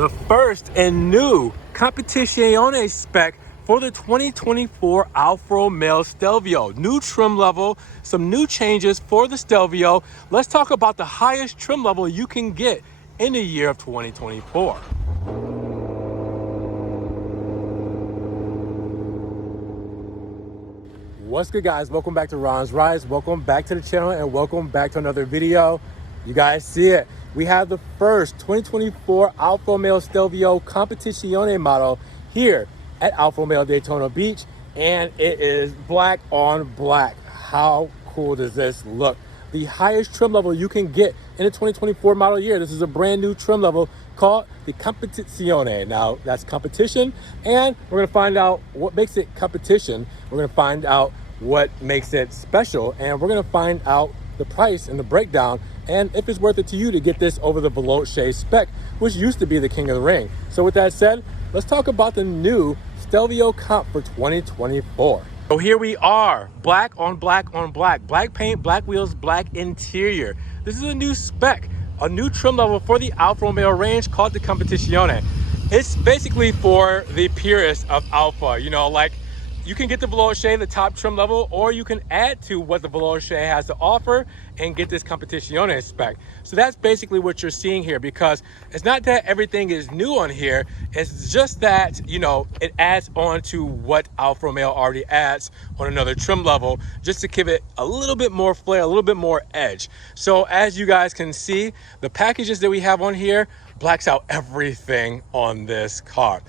the first and new Competizione spec for the 2024 Alfa Romeo Stelvio. New trim level, some new changes for the Stelvio. Let's talk about the highest trim level you can get in the year of 2024. What's good, guys? Welcome back to Ron's Rides. Welcome back to the channel and welcome back to another video. You guys see it. We have the first 2024 Alfa Romeo Stelvio Competizione model here at Alfa Romeo Daytona Beach, and it is black on black. How cool does this look? The highest trim level you can get in the 2024 model year. This is a brand new trim level called the Competizione. Now, that's competition, and we're gonna find out what makes it competition. We're gonna find out what makes it special, and we're gonna find out the price and the breakdown, and if it's worth it to you to get this over the Veloce spec, which used to be the king of the ring. So with that said, let's talk about the new Stelvio Comp for 2024. So here we are, black on black on black. Black paint, black wheels, black interior. This is a new spec, a new trim level for the Alfa Romeo range called the Competizione. It's basically for the purists of Alfa, you know, like you can get the Veloce, the top trim level, or you can add to what the Veloce has to offer and get this Competizione spec. So that's basically what you're seeing here, because it's not that everything is new on here. It's just that, you know, it adds on to what Alfa Romeo already adds on another trim level, just to give it a little bit more flair, a little bit more edge. So as you guys can see, the packages that we have on here blacks out everything on this car.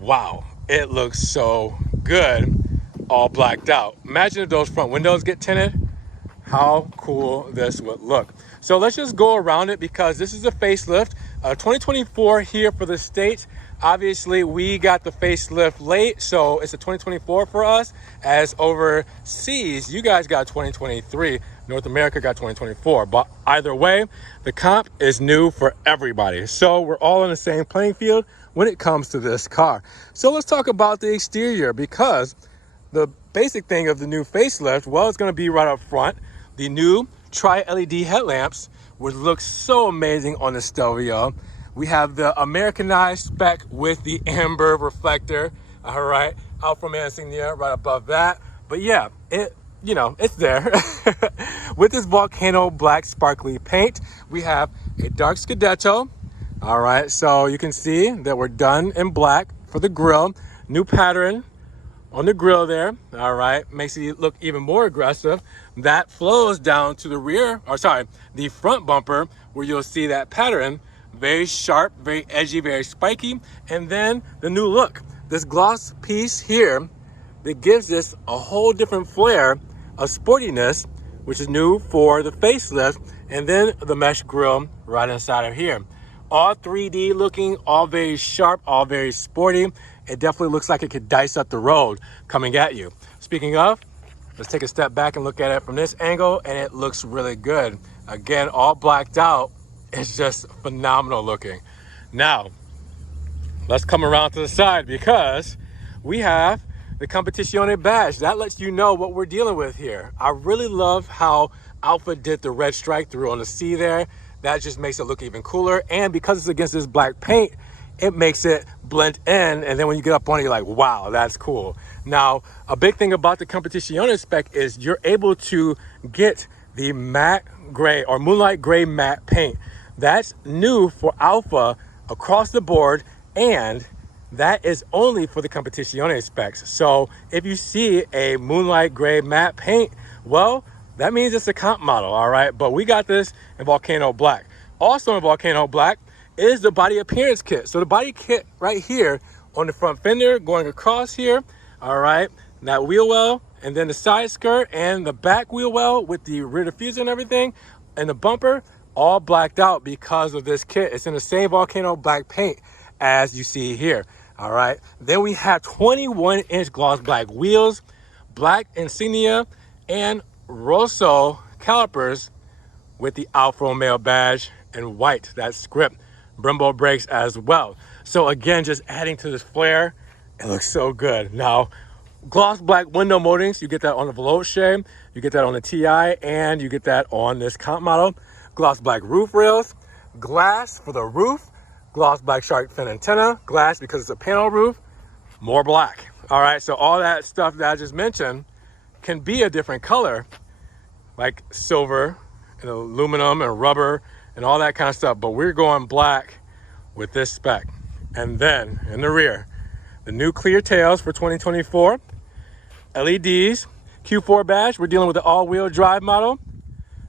Wow, it looks so good all blacked out. Imagine if those front windows get tinted, how cool this would look. So let's just go around it, because this is a facelift, 2024 here for the States. Obviously we got the facelift late, so it's a 2024 for us. As overseas, you guys got 2023, North America got 2024, but either way, the comp is new for everybody. So we're all on the same playing field when it comes to this car. So let's talk about the exterior, because the basic thing of the new facelift, well, it's gonna be right up front. The new tri-LED headlamps, which looks so amazing on the Stelvio. We have the Americanized spec with the amber reflector, all right? Alfa Romeo insignia right above that. But yeah, you know, it's there. With this volcano black sparkly paint, we have a dark Scudetto. All right, so you can see that we're done in black for the grille. New pattern on the grille there, all right, makes it look even more aggressive. That flows down to the rear, or sorry, the front bumper, where you'll see that pattern, very sharp, very edgy, very spiky. And then the new look, this gloss piece here, that gives this a whole different flair of sportiness, which is new for the facelift. And then the mesh grille right inside of here. All 3D looking, all very sharp, all very sporty. It definitely looks like it could dice up the road coming at you. Speaking of, let's take a step back and look at it from this angle, and it looks really good. Again, all blacked out. It's just phenomenal looking. Now, let's come around to the side, because we have the Competizione badge. That lets you know what we're dealing with here. I really love how Alfa did the red strike through on the C there. That just makes it look even cooler. And because it's against this black paint, it makes it blend in. And then when you get up on it, you're like, wow, that's cool. Now, a big thing about the Competizione spec is you're able to get the matte gray or moonlight gray matte paint. That's new for Alfa across the board, and that is only for the Competizione specs. So if you see a moonlight gray matte paint, well, that means it's a comp model, all right? But we got this in Volcano Black. Also in Volcano Black is the body appearance kit. So the body kit right here on the front fender going across here, all right? That wheel well, and then the side skirt and the back wheel well with the rear diffuser and everything, and the bumper, all blacked out because of this kit. It's in the same Volcano Black paint as you see here, all right? Then we have 21-inch gloss black wheels, black insignia, and Rosso calipers with the Alfa Romeo badge and white, that script. Brembo brakes as well. So again, just adding to this flair, it looks so good. Now, gloss black window moldings, you get that on the Veloce, you get that on the TI, and you get that on this comp model. Gloss black roof rails, glass for the roof, gloss black shark fin antenna, glass because it's a panel roof, more black. All right, so all that stuff that I just mentioned can be a different color, like silver and aluminum and rubber and all that kind of stuff, but we're going black with this spec. And then in the rear, the new clear tails for 2024, LEDs, Q4 badge. We're dealing with the all-wheel drive model.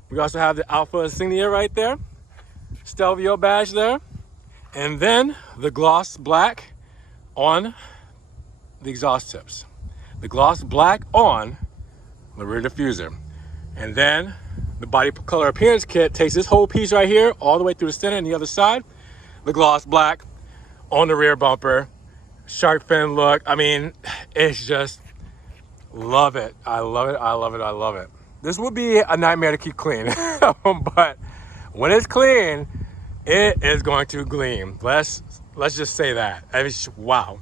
We also have the Alfa insignia right there, Stelvio badge there, and then the gloss black on the exhaust tips, the gloss black on the rear diffuser, and then the body color appearance kit takes this whole piece right here all the way through the center and the other side, the gloss black on the rear bumper, shark fin look. I mean, it's just, love it. I love it. I love it. I love it. This would be a nightmare to keep clean, but when it's clean, it is going to gleam. Let's just say that. I mean, wow.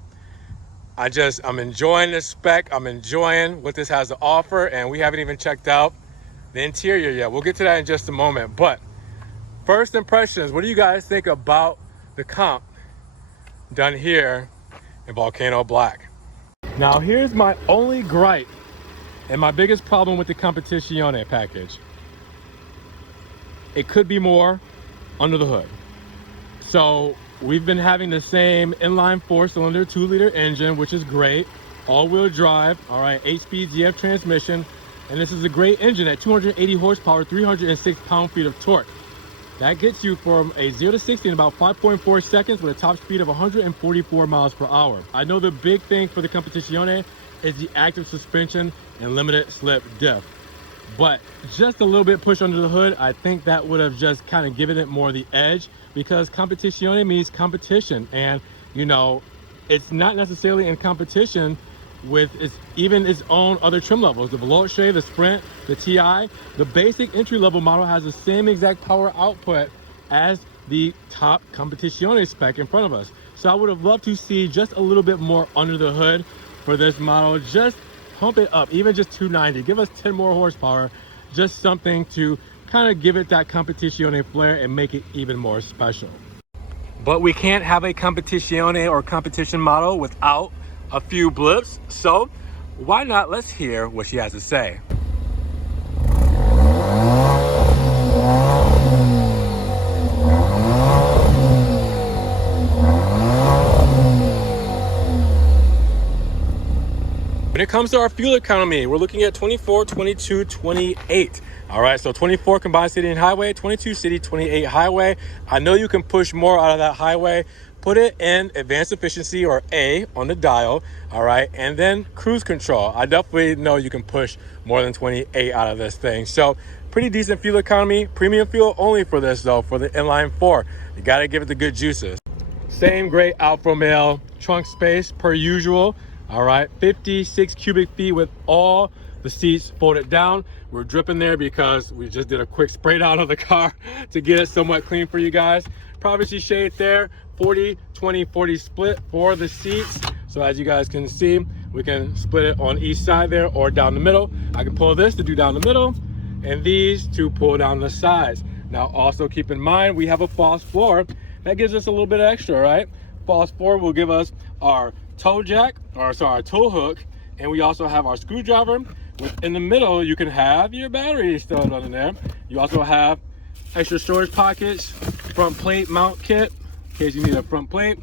I'm enjoying this spec. I'm enjoying what this has to offer, and we haven't even checked out the interior yet. We'll get to that in just a moment. But first impressions, what do you guys think about the comp done here in Volcano Black? Now, here's my only gripe and my biggest problem with the Competizione package. It could be more under the hood. So we've been having the same inline 4-cylinder 2-liter engine, which is great. All-wheel drive, all right, 8-speed ZF transmission. And this is a great engine at 280 horsepower, 306 pound-feet of torque. That gets you from a 0 to 60 in about 5.4 seconds with a top speed of 144 miles per hour. I know the big thing for the Competizione is the active suspension and limited slip diff. But just a little bit push under the hood, I think that would have just kind of given it more the edge, because Competizione means competition. And, you know, it's not necessarily in competition with even its own other trim levels. The Veloce, the Sprint, the TI, the basic entry-level model has the same exact power output as the top Competizione spec in front of us. So I would have loved to see just a little bit more under the hood for this model. Just pump it up, even just 290, give us 10 more horsepower, just something to kind of give it that Competizione flair and make it even more special. But we can't have a Competizione or competition model without a few blips, so why not let's hear what she has to say. When it comes to our fuel economy, we're looking at 24, 22, 28. All right, so 24 combined city and highway, 22 city, 28 highway. I know you can push more out of that highway. Put it in advanced efficiency, or A, on the dial, all right? And then cruise control. I definitely know you can push more than 28 out of this thing. So pretty decent fuel economy. Premium fuel only for this though, for the inline 4. You gotta give it the good juices. Same great Alfa Romeo trunk space per usual. All right, 56 cubic feet with all the seats folded down. We're dripping there because we just did a quick spray down of the car to get it somewhat clean for you guys. Privacy shade there, 40, 20, 40 split for the seats. So as you guys can see, we can split it on each side there or down the middle. I can pull this to do down the middle and these to pull down the sides. Now also keep in mind, we have a false floor. That gives us a little bit extra, right? False floor will give us our toe jack, or sorry, our tow hook, and we also have our screwdriver. In the middle, you can have your battery still under there. You also have extra storage pockets, front plate mount kit, in case you need a front plate,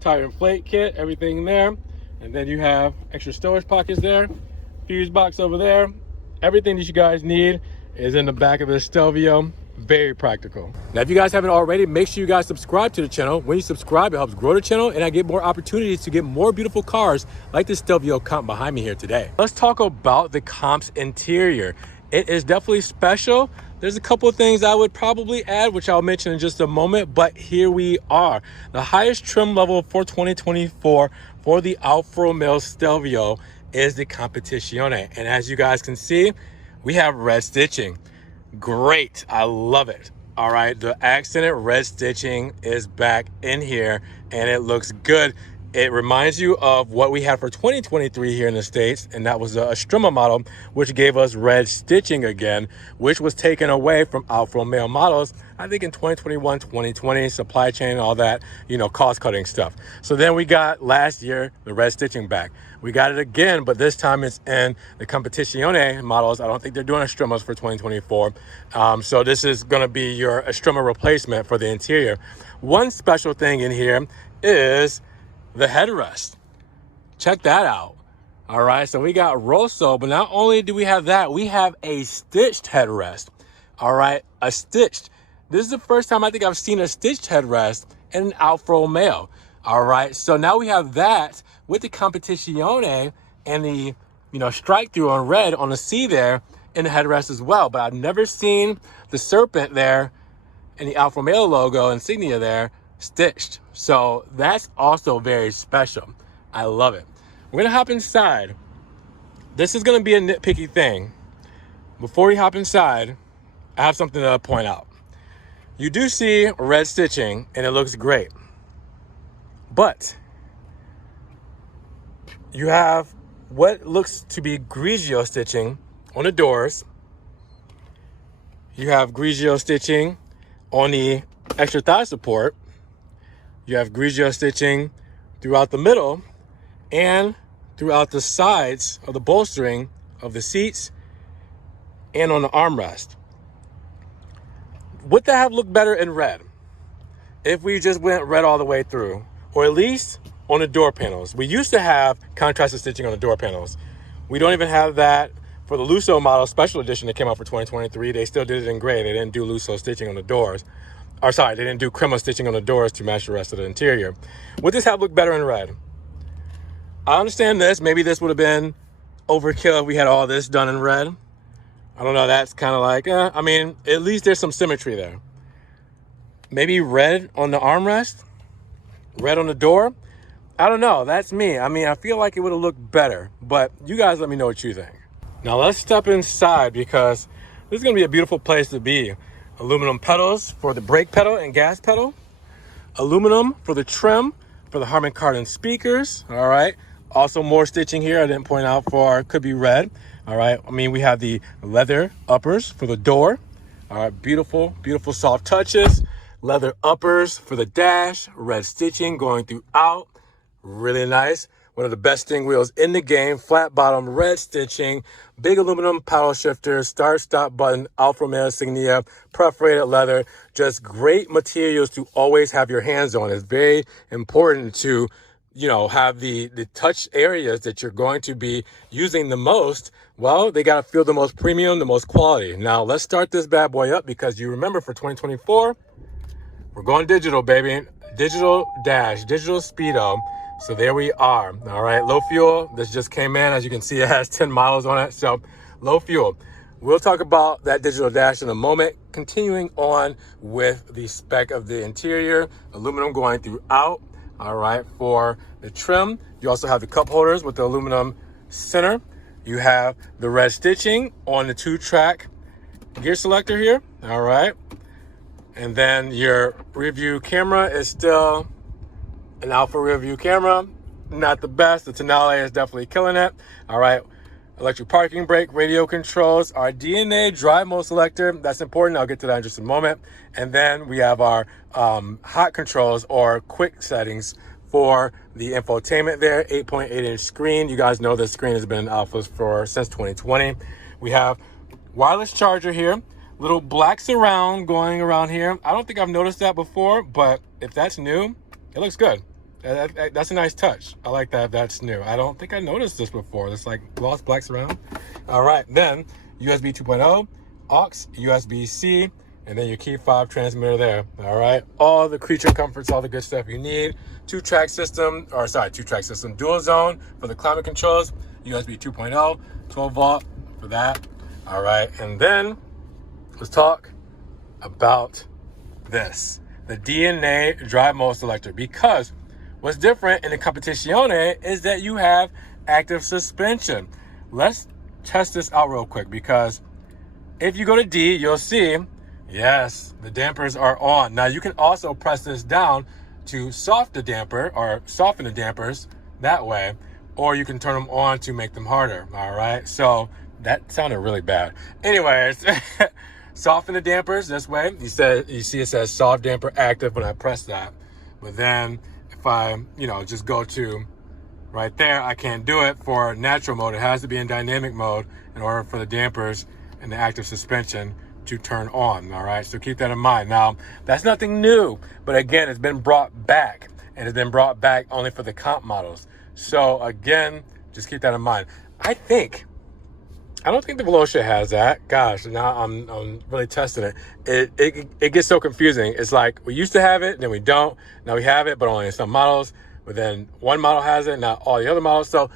tire inflate kit, everything there. And then you have extra storage pockets there, fuse box over there. Everything that you guys need is in the back of the Stelvio. Very practical. Now, if you guys haven't already, make sure you guys subscribe to the channel. When you subscribe, it helps grow the channel, and I get more opportunities to get more beautiful cars like this Stelvio comp behind me here today. Let's talk about the comp's interior. It is definitely special. There's a couple of things I would probably add, which I'll mention in just a moment, but here we are. The highest trim level for 2024 for the Alfa Romeo Stelvio is the Competizione. And as you guys can see, we have red stitching. Great, I love it. All right, the accented red stitching is back in here and it looks good. It reminds you of what we had for 2023 here in the States, and that was a Struma model, which gave us red stitching again, which was taken away from Alfa Romeo models, I think in 2021, 2020, supply chain, all that, cost-cutting stuff. So then we got last year, the red stitching back. We got it again, but this time it's in the Competizione models. I don't think they're doing Strumas for 2024. So this is gonna be your Struma replacement for the interior. One special thing in here is the headrest. Check that out. All right, so we got Rosso, but not only do we have that, we have a stitched headrest. All right, a stitched. This is the first time I think I've seen a stitched headrest in an Alfa Romeo. All right, so now we have that with the Competizione and the strike through on red on the C there in the headrest as well. But I've never seen the serpent there and the Alfa Romeo logo insignia there stitched. So that's also very special. I love it. We're gonna hop inside. This is gonna be a nitpicky thing. Before we hop inside, I have something to point out. You do see red stitching and it looks great, but you have what looks to be Grigio stitching on the doors. You have Grigio stitching on the extra thigh support. You have Grigio stitching throughout the middle and throughout the sides of the bolstering of the seats and on the armrest. Would that have looked better in red if we just went red all the way through, or at least on the door panels? We used to have contrasted stitching on the door panels. We don't even have that for the Lusso model special edition that came out for 2023. They still did it in gray. They didn't do Lusso stitching on the doors. Or sorry, they didn't do crema stitching on the doors to match the rest of the interior. Would this have looked better in red? I understand this. Maybe this would have been overkill if we had all this done in red. I don't know. That's kind of like, I mean, at least there's some symmetry there. Maybe red on the armrest, red on the door. I don't know. That's me. I mean, I feel like it would have looked better, but you guys let me know what you think. Now let's step inside because this is going to be a beautiful place to be. Aluminum pedals for the brake pedal and gas pedal. Aluminum for the trim for the Harman Kardon speakers. All right. Also more stitching here. I didn't point out for, could be red. All right. I mean, we have the leather uppers for the door. All right. Beautiful, beautiful soft touches. Leather uppers for the dash. Red stitching going throughout. Really nice. One of the best steering wheels in the game. Flat bottom, red stitching, big aluminum paddle shifter, start stop button, Alfa Romeo insignia, perforated leather. Just great materials to always have your hands on. It's very important to, have the touch areas that you're going to be using the most. Well, they got to feel the most premium, the most quality. Now let's start this bad boy up because you remember for 2024, we're going digital, baby. Digital dash, digital speedo. So there we are. All right, low fuel. This just came in. As you can see, it has 10 miles on it. So low fuel. We'll talk about that digital dash in a moment. Continuing on with the spec of the interior, aluminum going throughout. All right, for the trim, you also have the cup holders with the aluminum center. You have the red stitching on the 2-track gear selector here. All right. And then your rear view camera is still an Alfa rear view camera. Not the best. The Tonale is definitely killing it. All right. Electric parking brake, radio controls, our DNA drive mode selector. That's important. I'll get to that in just a moment. And then we have our hot controls or quick settings for the infotainment there. 8.8-inch screen. You guys know this screen has been in Alphas since 2020. We have wireless charger here. Little black surround going around here. I don't think I've noticed that before, but if that's new, it looks good. That's a nice touch. I like that if that's new. I don't think I noticed this before. It's like gloss black surround. All right, then USB 2.0, aux, USB-C, and then your key 5 transmitter there. All right, all the creature comforts, all the good stuff you need. Dual zone for the climate controls, USB 2.0, 12 volt for that. All right, and then let's talk about this, the DNA drive mode selector, because what's different in the Competizione is that you have active suspension. Let's test this out real quick, because if you go to D, you'll see, yes, the dampers are on. Now you can also press this down to soften the dampers that way, or you can turn them on to make them harder. All right, so that sounded really bad. Anyways, soften the dampers this way. You see it says soft damper active when I press that, but then if I just go to right there, I can't do it for natural mode. It has to be in dynamic mode in order for the dampers and the active suspension to turn on. All right, so keep that in mind. Now, that's nothing new, but again, it's been brought back, and it's been brought back only for the comp models. So again, just keep that in mind. I don't think the Velocia has that. Gosh, now I'm really testing it. It gets so confusing. It's like we used to have it, then we don't. Now we have it, but only in some models. But then one model has it, not all the other models. So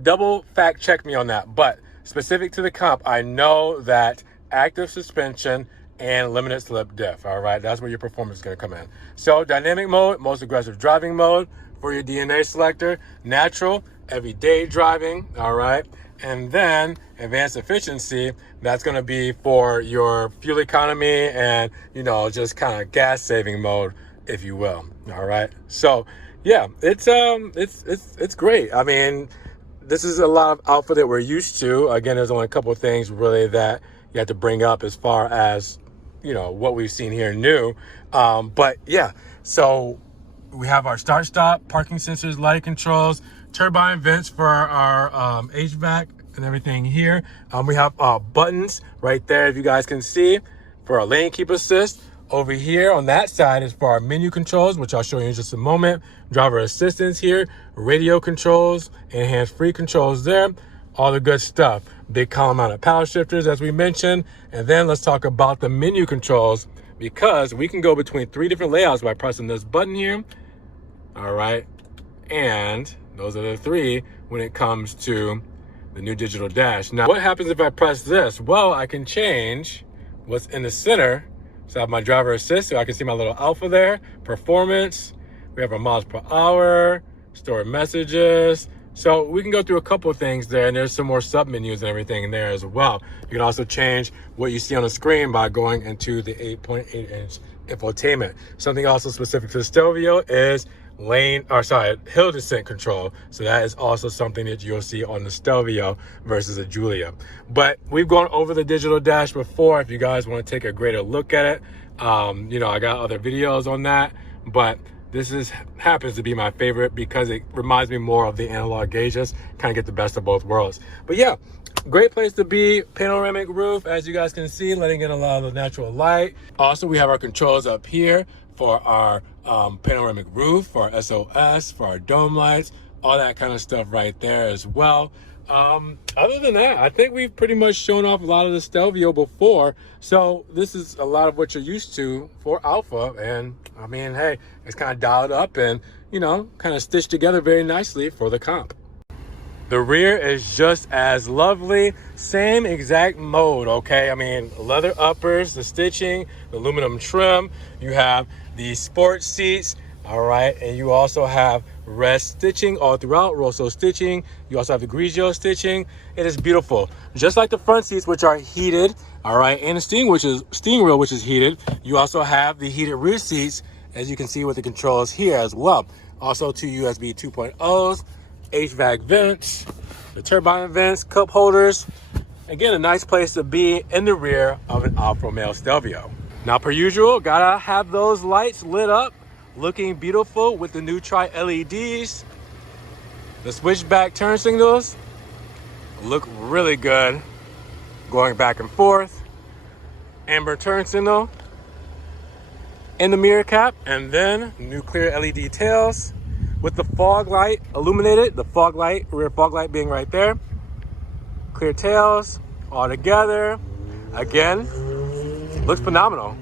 double fact check me on that. But specific to the comp, I know that active suspension and limited slip diff. All right, that's where your performance is going to come in. So dynamic mode, most aggressive driving mode for your DNA selector. Natural, everyday driving. All right. And then advanced efficiency, that's going to be for your fuel economy and, just kind of gas saving mode, if you will. All right. So yeah, it's great. I mean, this is a lot of Alfa that we're used to. Again, there's only a couple of things really that you have to bring up as far as, what we've seen here new. But yeah, so we have our start stop, parking sensors, light controls, turbine vents for our HVAC and everything here. We have buttons right there, if you guys can see, for our lane keep assist. Over here on that side is for our menu controls, which I'll show you in just a moment. Driver assistance here, radio controls, and hands-free controls there. All the good stuff. Big column mounted power shifters, as we mentioned. And then let's talk about the menu controls, because we can go between 3 different layouts by pressing this button here. All right. And those are the 3 when it comes to the new digital dash. Now, what happens if I press this? Well, I can change what's in the center. So I have my driver assist, so I can see my little Alfa there. Performance. We have our miles per hour, stored messages. So we can go through a couple of things there, and there's some more sub menus and everything in there as well. You can also change what you see on the screen by going into the 8.8-inch infotainment. Something also specific to the Stelvio is hill descent control. So that is also something that you'll see on the Stelvio versus a Giulia. But we've gone over the digital dash before. If you guys want to take a greater look at it, I got other videos on that, but this happens to be my favorite because it reminds me more of the analog gauges, kind of get the best of both worlds. But yeah, great place to be. Panoramic roof, as you guys can see, letting in a lot of the natural light. Also, we have our controls up here for our panoramic roof, for our SOS, for our dome lights, all that kind of stuff right there as well. Other than that, I think we've pretty much shown off a lot of the Stelvio before. So this is a lot of what you're used to for Alfa. And I mean, hey, it's kind of dialed up and, kind of stitched together very nicely for the comp. The rear is just as lovely, same exact mode, okay? I mean, leather uppers, the stitching, the aluminum trim. You have the sport seats, all right? And you also have rest stitching all throughout, Rosso stitching. You also have the Grigio stitching. It is beautiful. Just like the front seats, which are heated, all right? And the steering wheel, which is heated. You also have the heated rear seats, as you can see with the controls here as well. Also 2 USB 2.0s. HVAC vents, the turbine vents, cup holders. Again, a nice place to be in the rear of an Alfa Romeo Stelvio. Now, per usual, gotta have those lights lit up, looking beautiful with the new tri-LEDs. The switchback turn signals look really good, going back and forth. Amber turn signal in the mirror cap, and then new clear LED tails with the fog light illuminated, the fog light, rear fog light being right there. Clear tails all together. Again, looks phenomenal.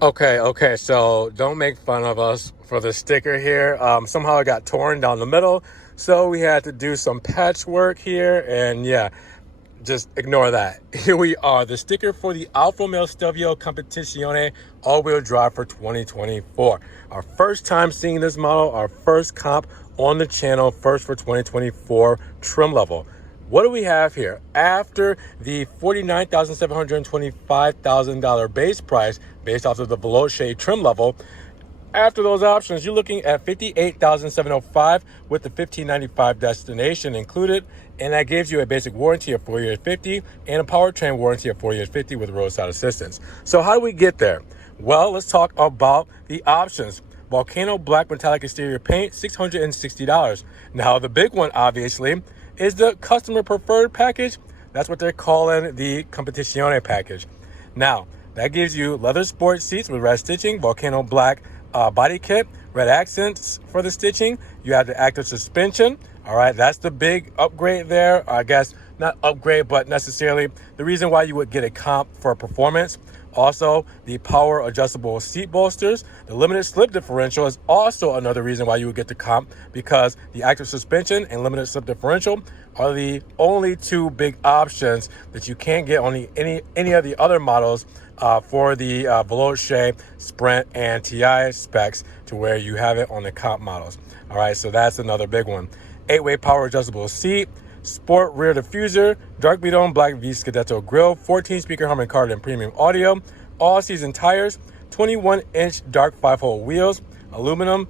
Okay, so don't make fun of us for the sticker here. Somehow it got torn down the middle, so we had to do some patchwork here, and yeah, just ignore that. Here we are, the sticker for the Alfa Romeo Stelvio Competizione all-wheel drive for 2024. Our first time seeing this model, our first comp on the channel, first for 2024 trim level. What do we have here? After the $49,725,000 base price, based off of the Velocia trim level, After those options, you're looking at $58,705 with the $1,595 destination included, and that gives you a basic warranty of 4 years 50 and a powertrain warranty of 4 years 50 with roadside assistance. So how do we get there? Well, let's talk about the options. Volcano black metallic exterior paint, $660. Now, the big one, obviously, is the customer preferred package. That's what they're calling the Competizione package. Now, that gives you leather sport seats with red stitching, volcano black body kit, red accents for the stitching. You have the active suspension. All right, that's the big upgrade there. I guess not upgrade, but necessarily the reason why you would get a comp for performance. Also, the power adjustable seat bolsters. The limited slip differential is also another reason why you would get the comp, because the active suspension and limited slip differential are the only two big options that you can't get on any of the other models for the Veloce, Sprint, and TI specs, to where you have it on the comp models. All right, so that's another big one. 8-way power adjustable seat, sport rear diffuser, dark beat-on black V Scudetto grille, 14-speaker Harman Kardon premium audio, all-season tires, 21-inch dark 5-hole wheels, aluminum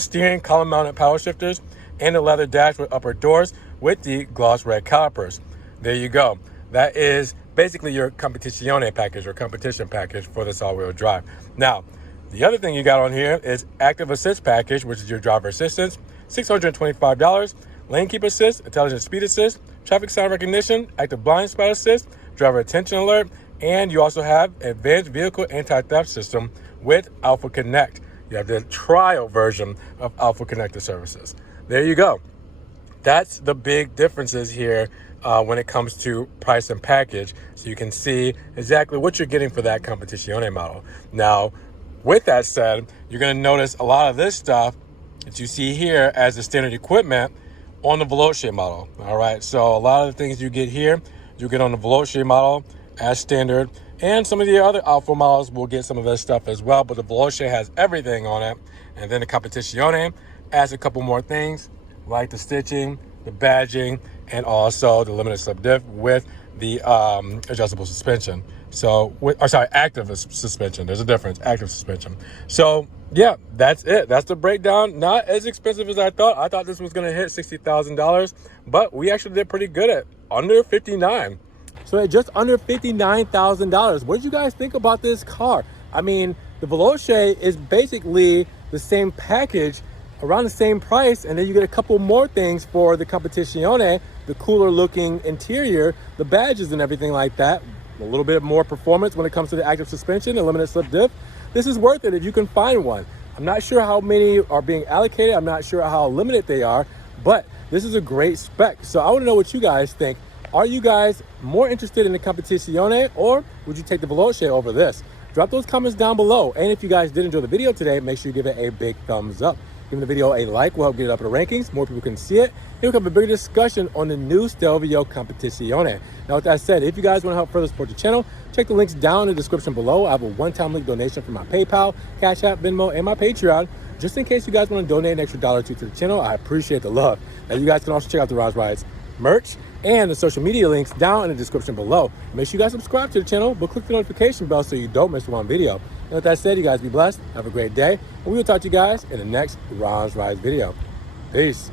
steering column-mounted power shifters, and a leather dash with upper doors with the gloss red calipers. There you go. That is basically your Competizione package or competition package for this all-wheel drive. Now, the other thing you got on here is active assist package, which is your driver assistance, $625. Lane keep assist, intelligent speed assist, traffic sign recognition, active blind spot assist, driver attention alert, and you also have advanced vehicle anti-theft system with Alfa Connect. You have the trial version of Alfa Connected services. There you go. That's the big differences here when it comes to price and package, so you can see exactly what you're getting for that Competizione model. Now, with that said, you're going to notice a lot of this stuff that you see here as the standard equipment on the Veloce model. All right, so a lot of the things you get here, you get on the Veloce model as standard, and some of the other Alfa models will get some of this stuff as well, but the Veloce has everything on it, and then the Competizione adds a couple more things like the stitching, the badging, and also the limited slip diff with the adjustable suspension. So, active suspension. There's a difference, active suspension. So, yeah, that's it. That's the breakdown. Not as expensive as I thought. I thought this was going to hit $60,000, but we actually did pretty good at under $59,000. So at just under $59,000, what did you guys think about this car? I mean, the Veloce is basically the same package, around the same price, and then you get a couple more things for the Competizione, the cooler looking interior, the badges and everything like that, a little bit more performance when it comes to the active suspension and limited slip diff. This is worth it if you can find one. I'm not sure how many are being allocated. I'm not sure how limited they are, but this is a great spec. So I want to know what you guys think. Are you guys more interested in the Competizione, or would you take the Veloce over this? Drop those comments down below. And if you guys did enjoy the video today, make sure you give it a big thumbs up. Giving the video a like will help get it up in the rankings. More people can see it. And we'll have a bigger discussion on the new Stelvio Competizione. Now, with that said, if you guys want to help further support the channel, check the links down in the description below. I have a one-time link donation for my PayPal, Cash App, Venmo, and my Patreon. Just in case you guys want to donate an extra $1 or $2 to the channel, I appreciate the love. Now, you guys can also check out the Ron's Rides merch and the social media links down in the description below. Make sure you guys subscribe to the channel, but click the notification bell so you don't miss one video. And with that said, you guys be blessed, have a great day, and we will talk to you guys in the next Ron's Rides video. Peace.